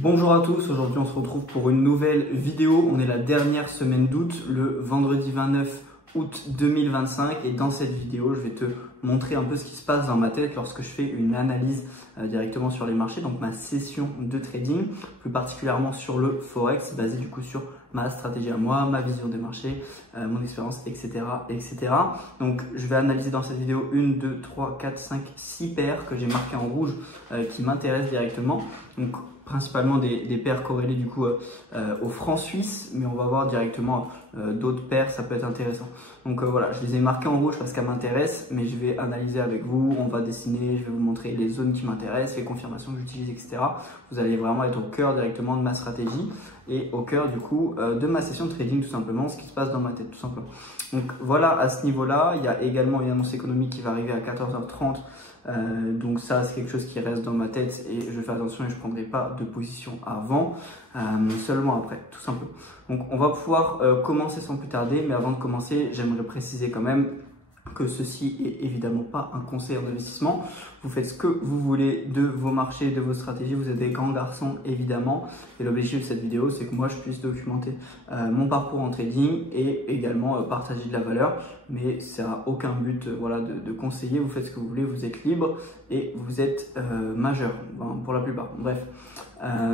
Bonjour à tous, aujourd'hui on se retrouve pour une nouvelle vidéo. On est la dernière semaine d'août, le vendredi 29 août 2025 et dans cette vidéo je vais te montrer un peu ce qui se passe dans ma tête lorsque je fais une analyse directement sur les marchés, donc ma session de trading, plus particulièrement sur le Forex, basé du coup sur ma stratégie à moi, ma vision des marchés, mon expérience, etc., etc. Donc je vais analyser dans cette vidéo 1, 2, 3, 4, 5, 6 paires que j'ai marquées en rouge qui m'intéressent directement. Donc principalement des paires corrélées du coup au franc suisse, mais on va voir directement d'autres paires, ça peut être intéressant. Donc voilà, je les ai marquées en rouge parce qu'elles m'intéressent, mais je vais analyser avec vous, on va dessiner, je vais vous montrer les zones qui m'intéressent, les confirmations que j'utilise, etc. Vous allez vraiment être au cœur directement de ma stratégie et au cœur du coup de ma session de trading tout simplement, ce qui se passe dans ma tête tout simplement. Donc voilà, à ce niveau-là, il y a également une annonce économique qui va arriver à 14h30. Donc ça c'est quelque chose qui reste dans ma tête et je fais attention et je ne prendrai pas de position avant, seulement après tout simplement. Donc on va pouvoir commencer sans plus tarder, mais avant de commencer j'aimerais préciser quand même que ceci est évidemment pas un conseil en investissement. Vous faites ce que vous voulez de vos marchés, de vos stratégies. Vous êtes des grands garçons évidemment. Et l'objectif de cette vidéo, c'est que moi je puisse documenter mon parcours en trading et également partager de la valeur. Mais ça n'a aucun but voilà, de conseiller. Vous faites ce que vous voulez, vous êtes libre et vous êtes majeur pour la plupart. Bref.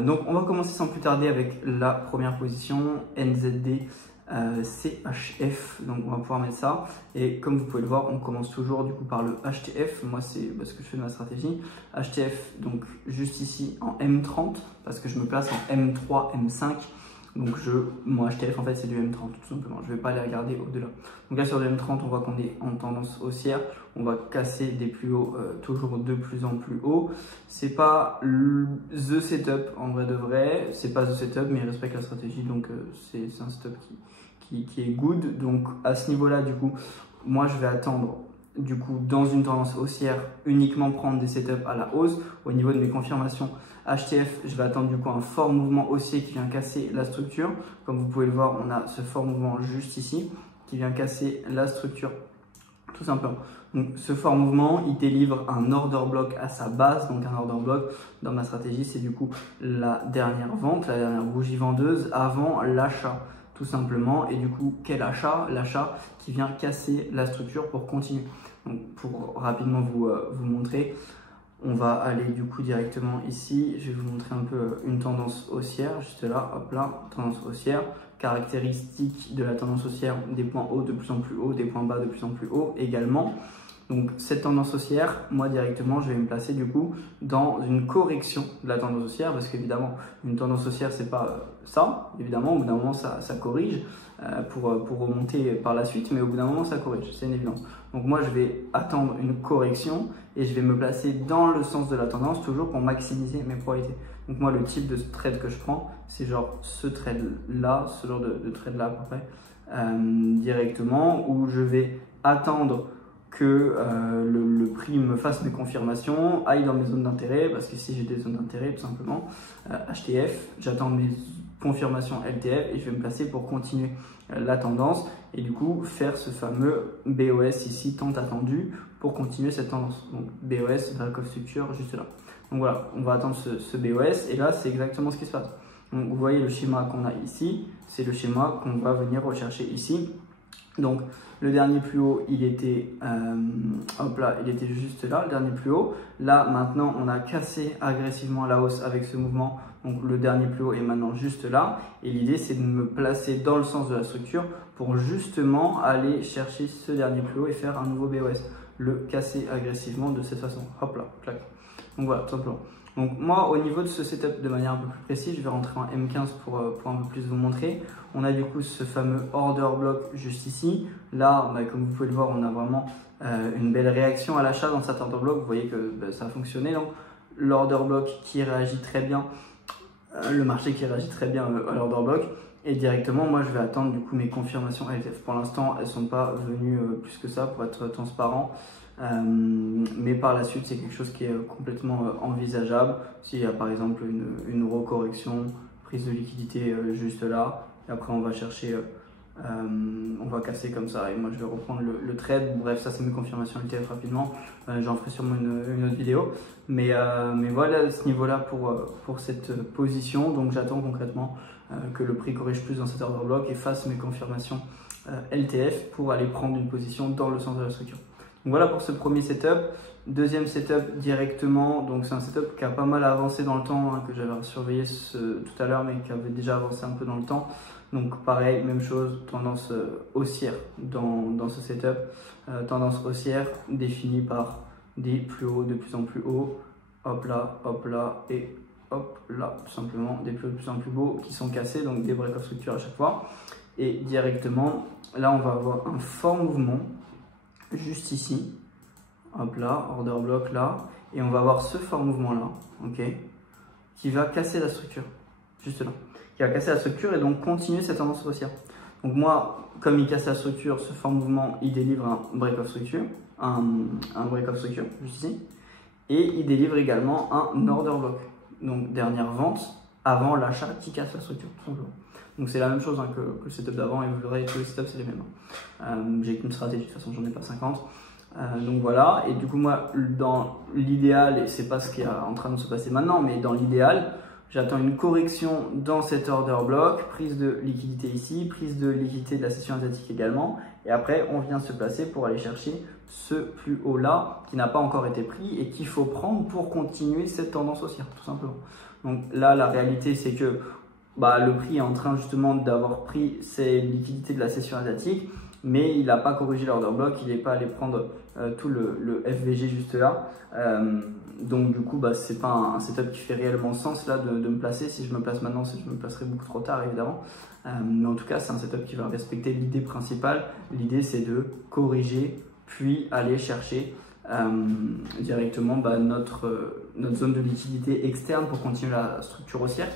Donc on va commencer sans plus tarder avec la première position, NZD. CHF, donc on va pouvoir mettre ça et comme vous pouvez le voir on commence toujours du coup par le HTF. Moi c'est ce que je fais de ma stratégie HTF, donc juste ici en M30 parce que je me place en M3 M5, donc mon HTF en fait c'est du M30 tout simplement, je vais pas aller regarder au-delà. Donc là sur le M30 on voit qu'on est en tendance haussière, on va casser des plus hauts toujours de plus en plus haut. C'est pas the setup en vrai de vrai, c'est pas the setup mais il respecte la stratégie, donc c'est un setup qui est good. Donc à ce niveau là du coup moi je vais attendre du coup dans une tendance haussière uniquement prendre des setups à la hausse. Au niveau de mes confirmations HTF, je vais attendre du coup un fort mouvement haussier qui vient casser la structure. Comme vous pouvez le voir, on a ce fort mouvement juste ici qui vient casser la structure tout simplement. Donc ce fort mouvement, il délivre un order block à sa base. Donc un order block dans ma stratégie, c'est du coup la dernière vente, la dernière bougie vendeuse avant l'achat tout simplement. Et du coup, quel achat? L'achat qui vient casser la structure pour continuer. Donc pour rapidement vous montrer, on va aller du coup directement ici. Je vais vous montrer un peu une tendance haussière, juste là, hop là, tendance haussière. Caractéristique de la tendance haussière, des points hauts de plus en plus hauts, des points bas de plus en plus hauts également. Donc cette tendance haussière, moi directement, je vais me placer du coup dans une correction de la tendance haussière parce qu'évidemment, une tendance haussière, c'est pas ça. Évidemment, au bout d'un moment, ça corrige pour remonter par la suite, mais au bout d'un moment, ça corrige, c'est une évidence. Donc moi, je vais attendre une correction et je vais me placer dans le sens de la tendance, toujours pour maximiser mes probabilités. Donc moi, le type de trade que je prends, c'est genre ce trade-là, ce genre de trade-là à peu près, directement, où je vais attendre que le prix me fasse mes confirmations, aille dans mes zones d'intérêt, parce que si j'ai des zones d'intérêt tout simplement, HTF, j'attends mes confirmations LTF et je vais me placer pour continuer la tendance et du coup faire ce fameux BOS ici tant attendu pour continuer cette tendance. Donc BOS, Break of Structure, juste là. Donc voilà, on va attendre ce BOS et là c'est exactement ce qui se passe. Donc vous voyez le schéma qu'on a ici, c'est le schéma qu'on va venir rechercher ici. Donc le dernier plus haut, il était, hop là, il était juste là, le dernier plus haut. Là, maintenant, on a cassé agressivement à la hausse avec ce mouvement. Donc le dernier plus haut est maintenant juste là. Et l'idée, c'est de me placer dans le sens de la structure pour justement aller chercher ce dernier plus haut et faire un nouveau BOS. Le casser agressivement de cette façon. Hop là, clac. Donc voilà, tout simplement. Donc moi, au niveau de ce setup de manière un peu plus précise, je vais rentrer en M15 pour un peu plus vous montrer. On a du coup ce fameux order block juste ici. Là, comme vous pouvez le voir, on a vraiment une belle réaction à l'achat dans cet order block. Vous voyez que ça a fonctionné. Donc l'order block qui réagit très bien, le marché qui réagit très bien à l'order block. Et directement, moi, je vais attendre du coup mes confirmations LTF. Pour l'instant, elles ne sont pas venues plus que ça pour être transparent. Mais par la suite c'est quelque chose qui est complètement envisageable s'il y a par exemple une recorrection, prise de liquidité juste là et après on va chercher On va casser comme ça et moi je vais reprendre le trade. Bref, ça c'est mes confirmations LTF rapidement. J'en ferai sûrement une autre vidéo. Mais voilà ce niveau-là pour cette position. Donc j'attends concrètement que le prix corrige plus dans cet order block et fasse mes confirmations LTF pour aller prendre une position dans le sens de la structure. Donc voilà pour ce premier setup. Deuxième setup directement, donc c'est un setup qui a pas mal avancé dans le temps, que j'avais surveillé tout à l'heure, mais qui avait déjà avancé un peu dans le temps. Donc pareil, même chose, tendance haussière dans ce setup. Tendance haussière définie par des plus hauts de plus en plus hauts. Hop là et hop là, tout simplement, des plus hauts de plus en plus beaux qui sont cassés, donc des break of structure à chaque fois. Et directement, là on va avoir un fort mouvement, juste ici. Hop là, order block là, et on va avoir ce fort mouvement là, ok, qui va casser la structure, juste là, qui va casser la structure et donc continuer cette tendance haussière. Donc moi, comme il casse la structure, ce fort mouvement, il délivre un break of structure, un break of structure, juste ici, et il délivre également un order block, donc dernière vente avant l'achat qui casse la structure, tout simplement. Donc c'est la même chose que le setup d'avant, et vous verrez, tous les setups c'est les mêmes. J'ai qu'une stratégie, de toute façon j'en ai pas 50. Donc voilà, et du coup moi dans l'idéal, et c'est pas ce qui est en train de se passer maintenant, mais dans l'idéal, j'attends une correction dans cet order block, prise de liquidité ici, prise de liquidité de la session asiatique également, et après on vient se placer pour aller chercher ce plus haut là qui n'a pas encore été pris et qu'il faut prendre pour continuer cette tendance haussière, tout simplement. Donc là la réalité c'est que le prix est en train justement d'avoir pris ses liquidités de la session asiatique, mais il n'a pas corrigé l'order block, il n'est pas allé prendre tout le FVG juste là. Donc du coup, c'est pas un setup qui fait réellement sens là de me placer. Si je me place maintenant, je me placerai beaucoup trop tard évidemment. Mais en tout cas, c'est un setup qui va respecter l'idée principale. L'idée, c'est de corriger, puis aller chercher directement notre zone de liquidité externe pour continuer la structure haussière.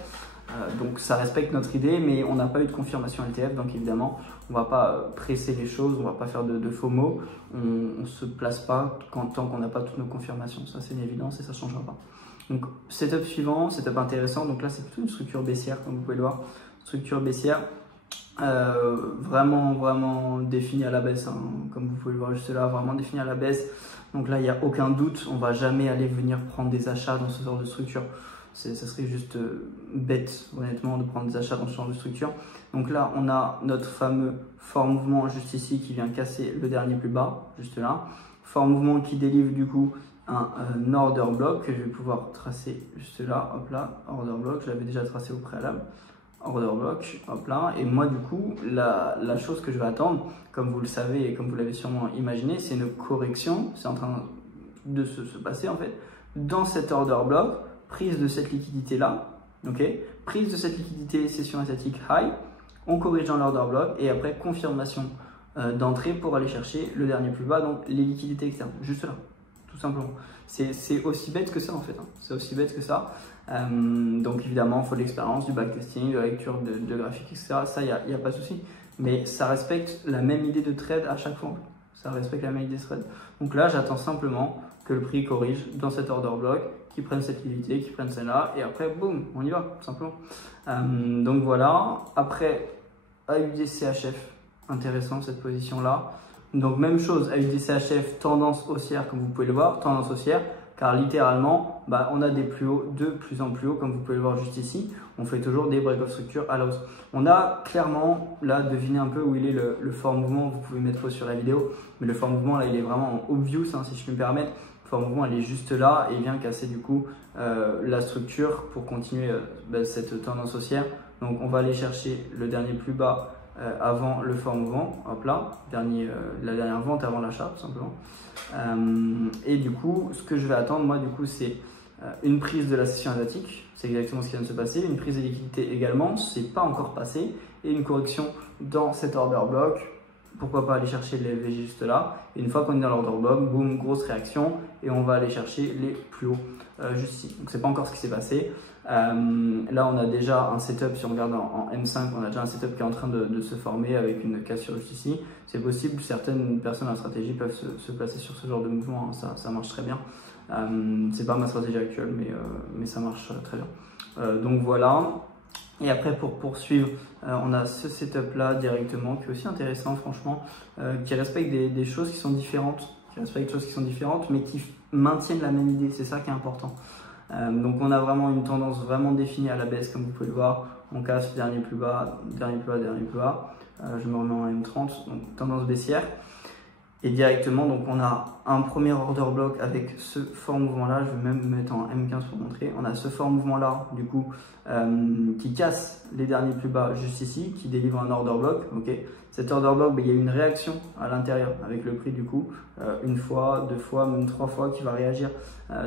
Donc ça respecte notre idée, mais on n'a pas eu de confirmation LTF, donc évidemment on ne va pas presser les choses, on ne va pas faire de faux mots, on ne se place pas tant qu'on n'a pas toutes nos confirmations, ça c'est une évidence et ça ne changera pas. Donc setup suivant, setup intéressant, donc là c'est plutôt une structure baissière comme vous pouvez le voir, structure baissière vraiment définie à la baisse, comme vous pouvez le voir juste là, vraiment définie à la baisse. Donc là il n'y a aucun doute, on ne va jamais aller venir prendre des achats dans ce genre de structure. Ça serait juste bête, honnêtement, de prendre des achats dans ce genre de structure. Donc là, on a notre fameux fort mouvement juste ici qui vient casser le dernier plus bas, juste là. Fort mouvement qui délivre du coup un order block que je vais pouvoir tracer juste là, hop là, order block, je l'avais déjà tracé au préalable. Order block, hop là. Et moi, du coup, la chose que je vais attendre, comme vous le savez et comme vous l'avez sûrement imaginé, c'est une correction, c'est en train de se passer en fait, dans cet order block. Prise de cette liquidité là, ok, prise de cette liquidité session asiatique high, on corrige dans l'order block et après confirmation d'entrée pour aller chercher le dernier plus bas, donc les liquidités externes, juste là, tout simplement. C'est aussi bête que ça en fait, c'est aussi bête que ça. Donc évidemment, il faut de l'expérience, du backtesting, de la lecture de graphiques, etc. Ça, il n'y a pas de souci, mais ça respecte la même idée de trade à chaque fois. Ça respecte la même idée de trade. Donc là, j'attends simplement que le prix corrige dans cet order block, qui prennent cette liquidité, qui prennent celle-là, et après, boum, on y va, tout simplement. Donc voilà, après, AUD-CHF, intéressant cette position-là. Donc même chose, AUD-CHF, tendance haussière, comme vous pouvez le voir, tendance haussière, car littéralement, on a des plus hauts de plus en plus haut, comme vous pouvez le voir juste ici. On fait toujours des break of structure à la hausse. On a clairement, là, deviné un peu où il est le fort mouvement. Vous pouvez mettre pause sur la vidéo, mais le fort mouvement, là, il est vraiment en obvious, si je puis me permettre. Le fort mouvement, elle est juste là et il vient casser du coup la structure pour continuer cette tendance haussière. Donc, on va aller chercher le dernier plus bas avant le fort mouvement, hop là, la dernière vente avant l'achat, tout simplement. Et du coup, ce que je vais attendre, moi, du coup, c'est une prise de la session asiatique, c'est exactement ce qui vient de se passer, une prise de liquidité également, c'est pas encore passé, et une correction dans cet order block. Pourquoi pas aller chercher les VG juste là, et une fois qu'on est dans l'order block, boum, grosse réaction, et on va aller chercher les plus hauts juste ici. Donc c'est pas encore ce qui s'est passé. Là on a déjà un setup, si on regarde en M5, on a déjà un setup qui est en train de se former avec une cassure juste ici. C'est possible, certaines personnes en stratégie peuvent se placer sur ce genre de mouvement, ça marche très bien. C'est pas ma stratégie actuelle, mais ça marche très bien. Donc voilà. Et après, pour poursuivre, on a ce setup là directement qui est aussi intéressant franchement, qui respecte des choses qui sont différentes, mais qui maintiennent la même idée. C'est ça qui est important. Donc on a vraiment une tendance vraiment définie à la baisse, comme vous pouvez le voir. On casse dernier plus bas, dernier plus bas, dernier plus bas. Je me remets en M30, donc tendance baissière. Et directement, donc on a un premier order block avec ce fort mouvement là. Je vais même me mettre en M15 pour montrer. On a ce fort mouvement là, du coup, qui casse les derniers plus bas juste ici, qui délivre un order block. Okay. Cet order block, il y a une réaction à l'intérieur avec le prix, du coup, une fois, 2 fois, même 3 fois, qui va réagir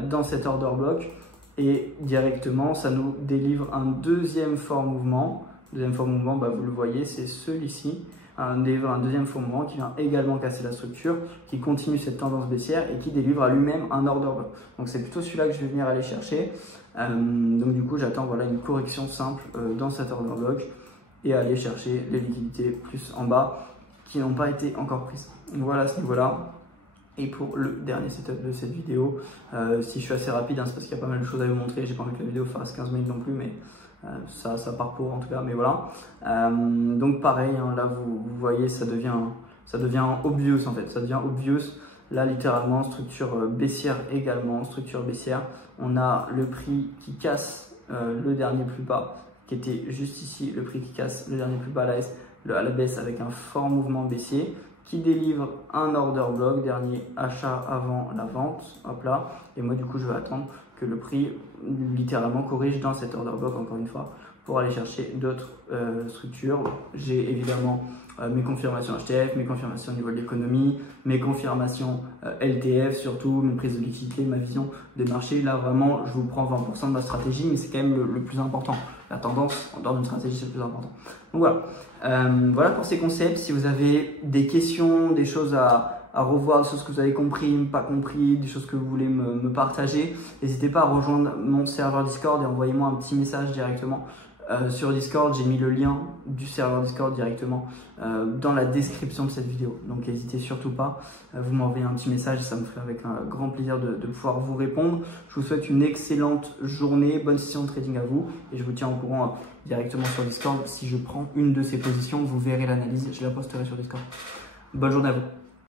dans cet order block. Et directement, ça nous délivre un deuxième fort mouvement. Deuxième fort mouvement, vous le voyez, c'est celui-ci. Un deuxième fort mouvement qui vient également casser la structure, qui continue cette tendance baissière et qui délivre à lui-même un order block. Donc c'est plutôt celui-là que je vais venir aller chercher. Donc du coup, j'attends une correction simple dans cet order block et aller chercher les liquidités plus en bas qui n'ont pas été encore prises. Donc voilà à ce niveau-là. Et pour le dernier setup de cette vidéo, si je suis assez rapide, c'est parce qu'il y a pas mal de choses à vous montrer. J'ai pas envie que la vidéo fasse 15 minutes non plus, mais ça parcourt en tout cas. Mais voilà. Donc pareil, là vous voyez, ça devient obvious en fait. Ça devient obvious. Là littéralement, structure baissière également, structure baissière. On a le prix qui casse le dernier plus bas, qui était juste ici, le prix qui casse le dernier plus bas à la baisse avec un fort mouvement baissier, qui délivre un order block, dernier achat avant la vente, hop là, et moi du coup je vais attendre que le prix littéralement corrige dans cet order block encore une fois pour aller chercher d'autres structures. J'ai évidemment mes confirmations HTF, mes confirmations au niveau de l'économie, mes confirmations LTF surtout, mes prises de liquidité, ma vision des marchés. Là vraiment je vous prends 20% de ma stratégie, mais c'est quand même le plus important. La tendance en dehors d'une stratégie, c'est le plus important. Donc voilà. Voilà pour ces concepts. Si vous avez des questions, des choses à revoir, des choses que vous avez compris, pas compris, des choses que vous voulez me partager, n'hésitez pas à rejoindre mon serveur Discord et envoyez-moi un petit message directement sur Discord. J'ai mis le lien du serveur Discord directement dans la description de cette vidéo. Donc n'hésitez surtout pas, vous m'envoyez un petit message, ça me ferait avec un grand plaisir de pouvoir vous répondre. Je vous souhaite une excellente journée, bonne session de trading à vous et je vous tiens au courant directement sur Discord. Si je prends une de ces positions, vous verrez l'analyse, je la posterai sur Discord. Bonne journée à vous.